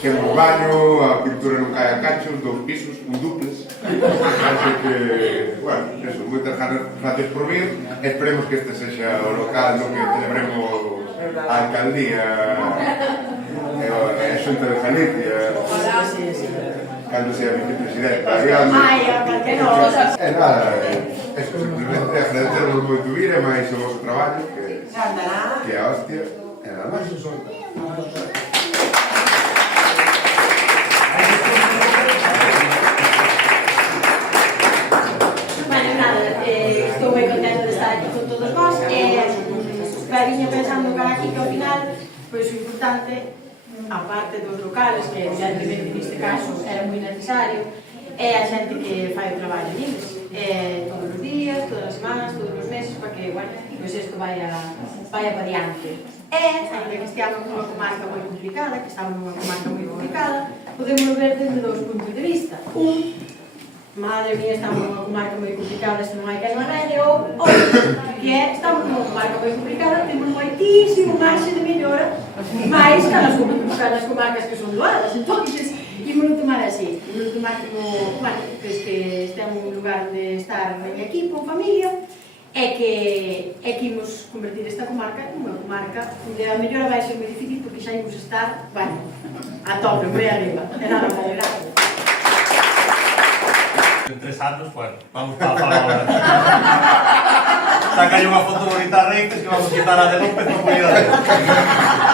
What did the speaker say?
Temos baño, a pintura non cae a cachos, 2 pisos, un duplex. Así que, bueno, eso, moitas gracias por vir. Esperemos que este sexa o local no que celebremos a alcaldía e a Xunta de Galicia. Cando sea vicepresidente. Ai, que non. Nada, eso, simplemente agradecervos moito vir e máis o vosso traballo, que a hostia, e nada máis. Estou moi contenta de estar aquí con todos vós e viña pensando cara aquí que ao final pois o importante, a parte dos locales que evidentemente neste caso era moi necesario, é a xente que fai o traballo deles todos os días, todas as semanas, todos os meses para que, bueno, pois isto vaya para diante. Ainda que esteamos nunha comarca moi complicada, que estamos nunha comarca moi complicada, podemos ver desde dos puntos de vista. Madre mía, estamos nunha comarca moi complicada, se non hai que non arregle, ou que é, estamos nunha comarca moi complicada, temos moitísimo marxe de mellora, máis que nas comarcas que son doadas. Entón, ímolo tomar así, ímolo tomar como, bueno, que estemos en un lugar de estar en equipo, en familia, é que imos convertir esta comarca nunha comarca onde a mellora vai ser moi difícil porque xa imos estar, bueno, a tope, moi arriba. E nada, vale, gracias. En 3 anos, bueno, vamos para ahora. Saca unha foto bonita a Reis que vamos a quitar a de López para poder ir a